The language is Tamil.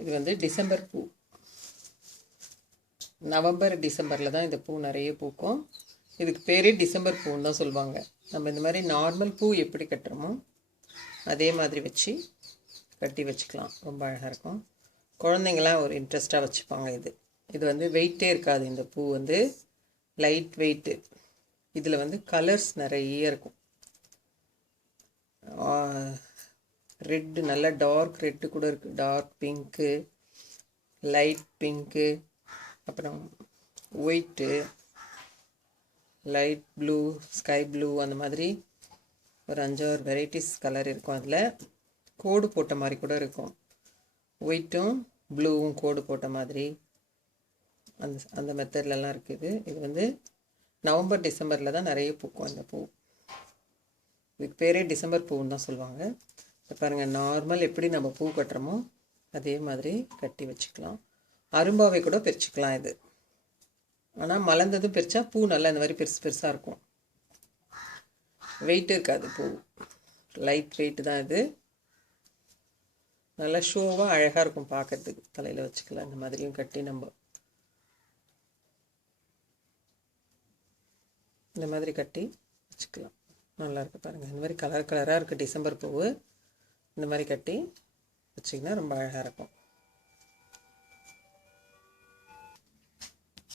இது வந்து டிசம்பர் பூ. நவம்பர் டிசம்பரில் தான் இந்த பூ நிறைய பூக்கும். இதுக்கு பேரே டிசம்பர் பூன்னு தான் சொல்லுவாங்க. நம்ம இந்த மாதிரி நார்மல் பூ எப்படி கட்டுறோமோ அதே மாதிரி வச்சு கட்டி வச்சுக்கலாம். ரொம்ப அழகாக இருக்கும். குழந்தைங்களாம் ஒரு இன்ட்ரெஸ்ட்டாக வச்சுப்பாங்க. இது வந்து வெயிட்டே இருக்காது. இந்த பூ வந்து லைட் வெயிட்டு. இதில் வந்து கலர்ஸ் நிறைய இருக்கும். ரெட்டு, நல்லா டார்க் ரெட்டு கூட இருக்குது, டார்க் பிங்க்கு, லைட் பிங்க்கு, அப்புறம் white, light blue, sky blue, அந்த மாதிரி ஒரு 5-6 வெரைட்டிஸ் கலர் இருக்கும். அதில் கோடு போட்ட மாதிரி கூட இருக்கும். ஒயிட்டும் ப்ளூவும் கோடு போட்ட மாதிரி அந்த மெத்தட்லலாம் இருக்குது. இது வந்து நவம்பர் டிசம்பரில் தான் நிறைய பூக்கும் இந்த பூ. இதுக்கு பேரே டிசம்பர் பூன்னு தான் சொல்லுவாங்க. இப்போ பாருங்கள், நார்மல் எப்படி நம்ம பூ கட்டுறோமோ அதே மாதிரி கட்டி வச்சுக்கலாம். அரும்பாவை கூட பிரிச்சுக்கலாம் இது. ஆனால் மலர்ந்ததும் பிரித்தா பூ நல்லா இந்த மாதிரி பெருசு பெருசாக இருக்கும். வெயிட் இருக்காது பூ, லைட் வெயிட்டு தான் இது. நல்லா ஷோவாக அழகாக இருக்கும் பார்க்கறதுக்கு. தலையில் வச்சுக்கலாம். இந்த மாதிரியும் கட்டி நம்ம இந்த மாதிரி கட்டி வச்சுக்கலாம். நல்லாயிருக்கு பாருங்கள். இந்த மாதிரி கலர் கலராக இருக்குது டிசம்பர் பூவு. இந்த மாதிரி கட்டி வச்சிங்கன்னா ரொம்ப அழகாக இருக்கும்.